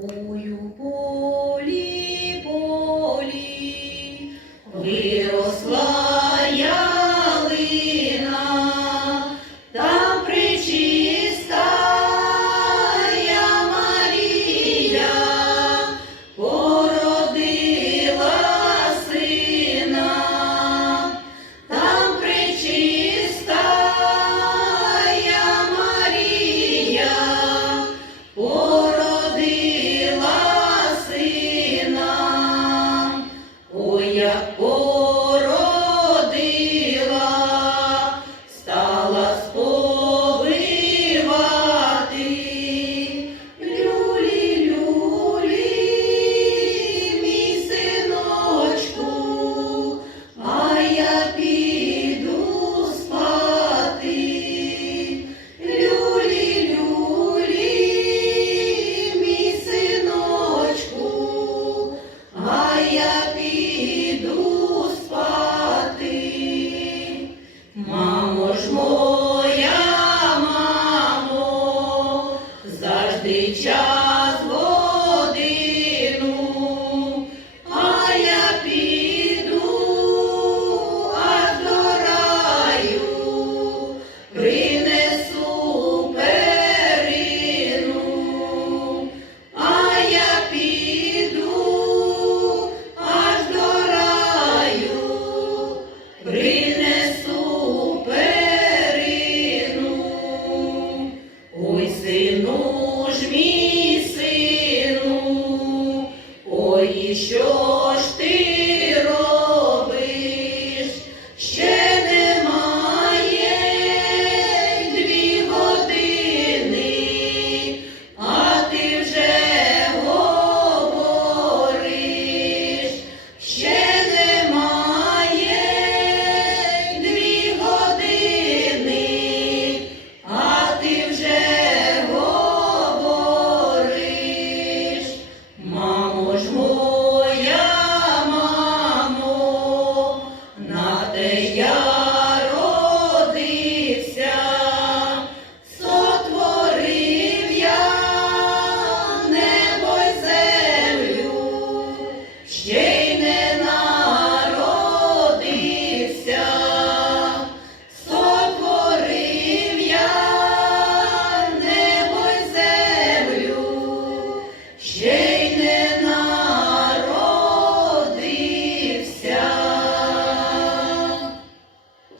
Ой, у полі, полі, принесу перину, ой, сину ж сину, ой, що ж.